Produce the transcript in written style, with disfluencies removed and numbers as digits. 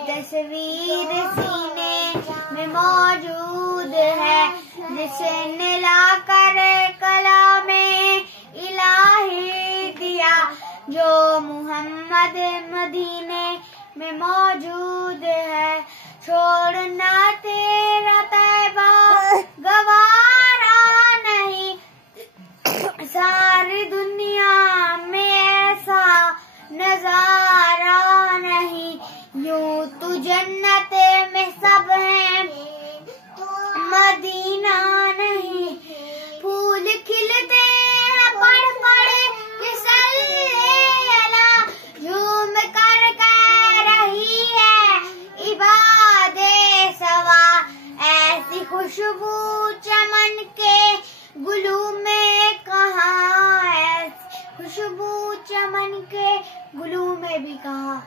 तस्वीर सीने में मौजूद है, जिसे नीला कर कला में इलाही दिया, जो मोहम्मद मदीने में मौजूद है। छोड़ना तेरा तैबा गवारा नहीं, सारी दुनिया में ऐसा नजारा नहीं। यूं तू जन्नत में सब है, मदीना नहीं। फूल खिलते हैं पढ़ पढ़ के सल्ले झूम कर कह रही है इबादे सवा। ऐसी खुशबू चमन के गुलू में कहाँ, ऐसी खुशबू चमन के गुलू में भी कहाँ।